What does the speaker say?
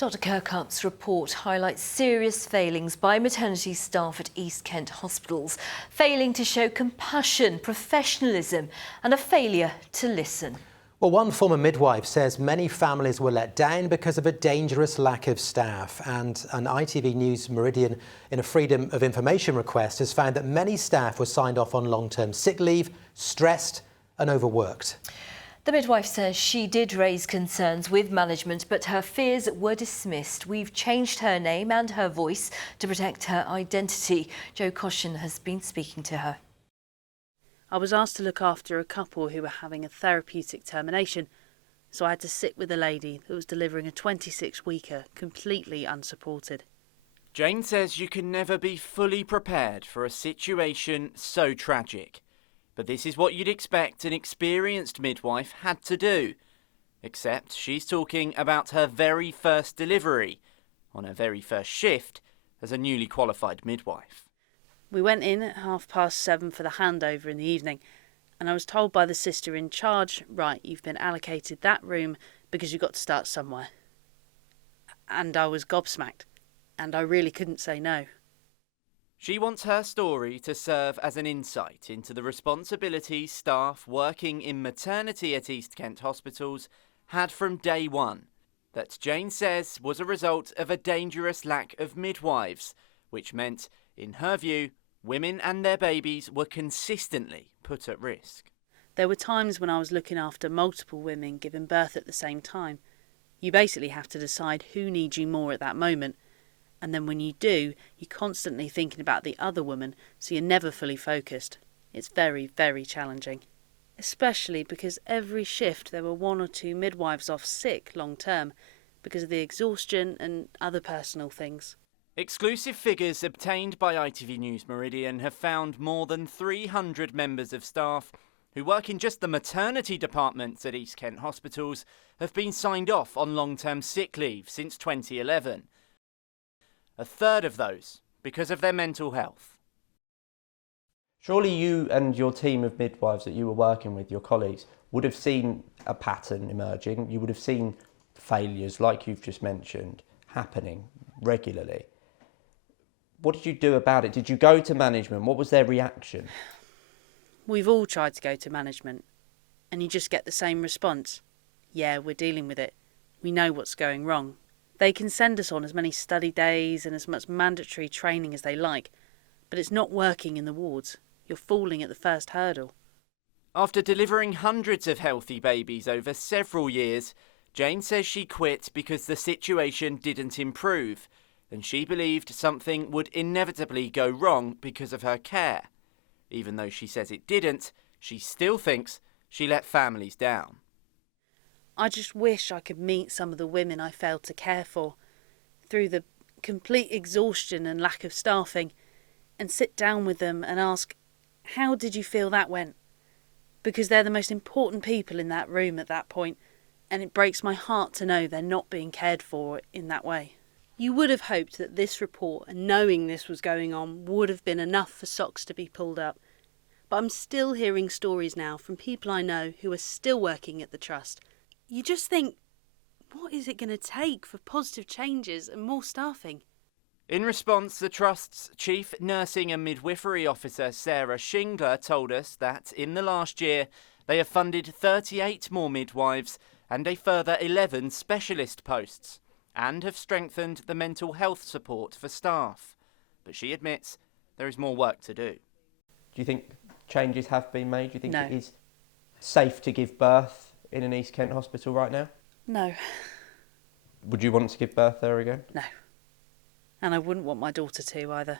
Dr Kirkup's report highlights serious failings by maternity staff at East Kent hospitals, failing to show compassion, professionalism and a failure to listen. Well, one former midwife says many families were let down because of a dangerous lack of staff, and an ITV News Meridian in a Freedom of Information request has found that many staff were signed off on long-term sick leave, stressed and overworked. The midwife says she did raise concerns with management, but her fears were dismissed. We've changed her name and her voice to protect her identity. Coshan has been speaking to her. I was asked to look after a couple who were having a therapeutic termination, so I had to sit with a lady that was delivering a 26-weeker, completely unsupported. Jane says you can never be fully prepared for a situation so tragic. But this is what you'd expect an experienced midwife had to do. Except she's talking about her very first delivery, on her very first shift as a newly qualified midwife. We went in at 7:30 for the handover in the evening, and I was told by the sister in charge, right, you've been allocated that room because you've got to start somewhere. And I was gobsmacked, and I really couldn't say no. She wants her story to serve as an insight into the responsibilities staff working in maternity at East Kent hospitals had from day one, that Jane says was a result of a dangerous lack of midwives, which meant, in her view, women and their babies were consistently put at risk. There were times when I was looking after multiple women giving birth at the same time. You basically have to decide who needs you more at that moment. And then when you do, you're constantly thinking about the other woman, so you're never fully focused. It's very, very challenging. Especially because every shift there were one or two midwives off sick long term because of the exhaustion and other personal things. Exclusive figures obtained by ITV News Meridian have found more than 300 members of staff who work in just the maternity departments at East Kent hospitals have been signed off on long-term sick leave since 2011. A third of those because of their mental health. Surely you and your team of midwives that you were working with, your colleagues, would have seen a pattern emerging. You would have seen failures, like you've just mentioned, happening regularly. What did you do about it? Did you go to management? What was their reaction? We've all tried to go to management, and you just get the same response. Yeah, we're dealing with it. We know what's going wrong. They can send us on as many study days and as much mandatory training as they like, but it's not working in the wards. You're falling at the first hurdle. After delivering hundreds of healthy babies over several years, Jane says she quit because the situation didn't improve, and she believed something would inevitably go wrong because of her care. Even though she says it didn't, she still thinks she let families down. I just wish I could meet some of the women I failed to care for through the complete exhaustion and lack of staffing and sit down with them and ask, how did you feel that went? Because they're the most important people in that room at that point, and it breaks my heart to know they're not being cared for in that way. You would have hoped that this report and knowing this was going on would have been enough for socks to be pulled up. But I'm still hearing stories now from people I know who are still working at the Trust. You just think, what is it going to take for positive changes and more staffing? In response, the Trust's Chief Nursing and Midwifery Officer Sarah Shingler told us that in the last year they have funded 38 more midwives and a further 11 specialist posts, and have strengthened the mental health support for staff. But she admits there is more work to do. Do you think changes have been made? Do you think No. it is safe to give birth in an East Kent hospital right now? No. Would you want to give birth there again? No. And I wouldn't want my daughter to either.